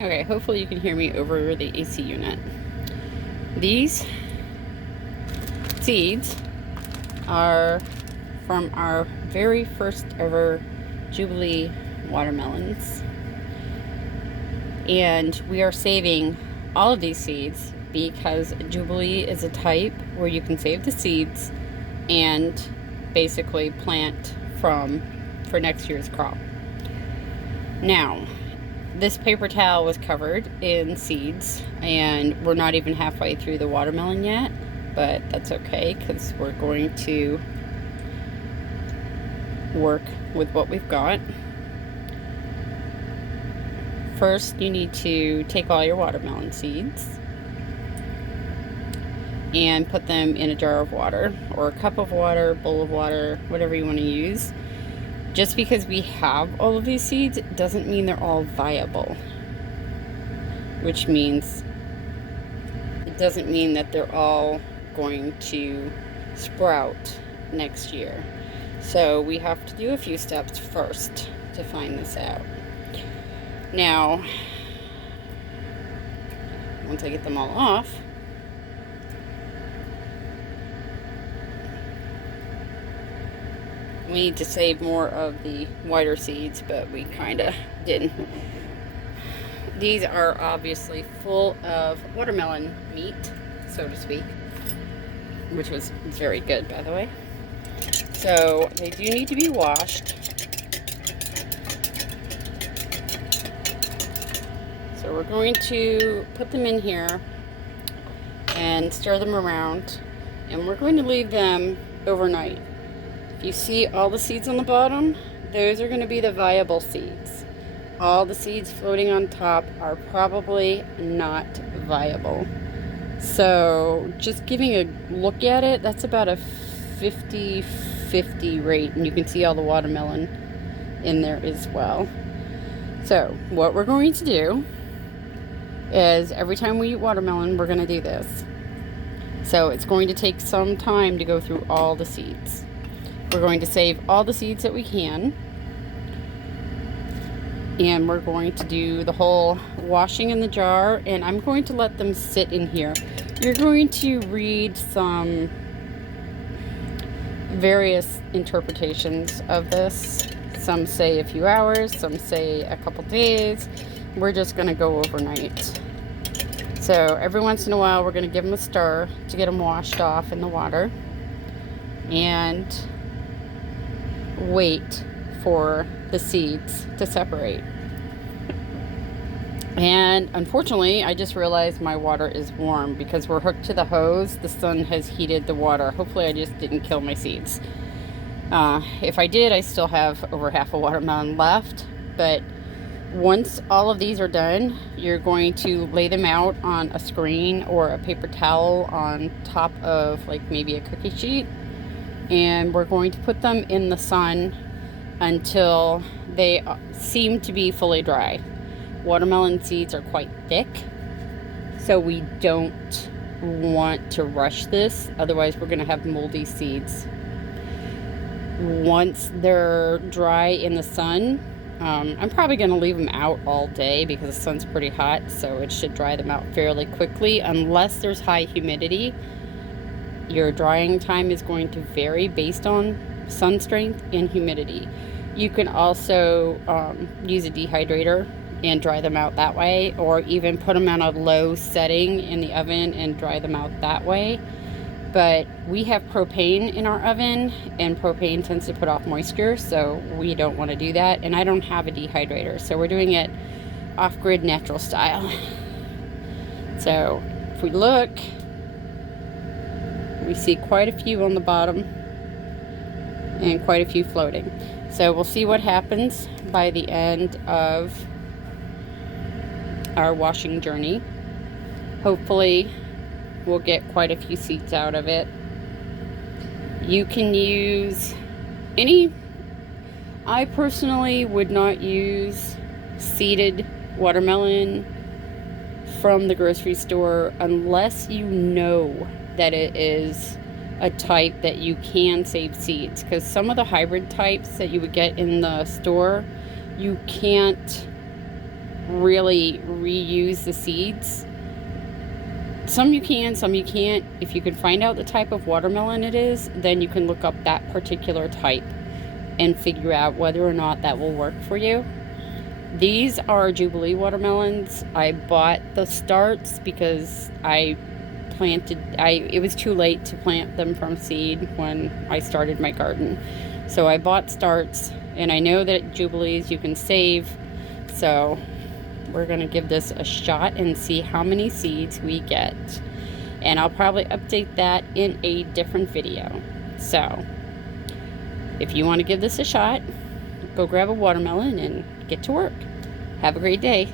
Okay, hopefully you can hear me over the AC unit. These seeds are from our very first ever Jubilee watermelons. And we are saving all of these seeds because Jubilee is a type where you can save the seeds and basically plant for next year's crop. Now, this paper towel was covered in seeds, and we're not even halfway through the watermelon yet, but that's okay because we're going to work with what we've got. First, you need to take all your watermelon seeds and put them in a jar of water, or a cup of water, bowl of water, whatever you want to use. Just because we have all of these seeds doesn't mean they're all viable, which means it doesn't mean that they're all going to sprout next year. So we have to do a few steps first to find this out. Now, once I get them all off, we need to save more of the whiter seeds, but we kind of didn't. These are obviously full of watermelon meat, so to speak, which was very good, by the way. So they do need to be washed. So we're going to put them in here and stir them around, and we're going to leave them overnight. If you see all the seeds on the bottom, those are going to be the viable seeds. All the seeds floating on top are probably not viable. So just giving a look at it, that's about a 50-50 rate, and you can see all the watermelon in there as well. So what we're going to do is every time we eat watermelon, we're going to do this. So it's going to take some time to go through all the seeds. We're going to save all the seeds that we can, and we're going to do the whole washing in the jar, and I'm going to let them sit in here. You're going to read some various interpretations of this. Some say a few hours, some say a couple days. We're just going to go overnight. So every once in a while we're going to give them a stir to get them washed off in the water, and wait for the seeds to separate. And unfortunately, I just realized my water is warm because we're hooked to the hose. The sun has heated the water. Hopefully I just didn't kill my seeds. If I did, I still have over half a watermelon left. But once all of these are done, you're going to lay them out on a screen or a paper towel on top of like maybe a cookie sheet. And we're going to put them in the sun until they seem to be fully dry. Watermelon seeds are quite thick, so we don't want to rush this, otherwise we're going to have moldy seeds. Once they're dry in the sun, I'm probably going to leave them out all day because the sun's pretty hot, so it should dry them out fairly quickly unless there's high humidity. Your drying time is going to vary based on sun strength and humidity. You can also use a dehydrator and dry them out that way, or even put them on a low setting in the oven and dry them out that way. But we have propane in our oven, and propane tends to put off moisture, so we don't want to do that. And I don't have a dehydrator, so we're doing it off-grid natural style. So if we look, we see quite a few on the bottom and quite a few floating. So we'll see what happens by the end of our washing journey. Hopefully we'll get quite a few seeds out of it. You can use I personally would not use seeded watermelon from the grocery store unless you know that it is a type that you can save seeds, because some of the hybrid types that you would get in the store, you can't really reuse the seeds. Some you can, some you can't. If you can find out the type of watermelon it is, then you can look up that particular type and figure out whether or not that will work for you. These are Jubilee watermelons. I bought the starts because it was too late to plant them from seed when I started my garden. So I bought starts, and I know that Jubilees you can save. So we're going to give this a shot and see how many seeds we get. And I'll probably update that in a different video. So if you want to give this a shot, go grab a watermelon and get to work. Have a great day.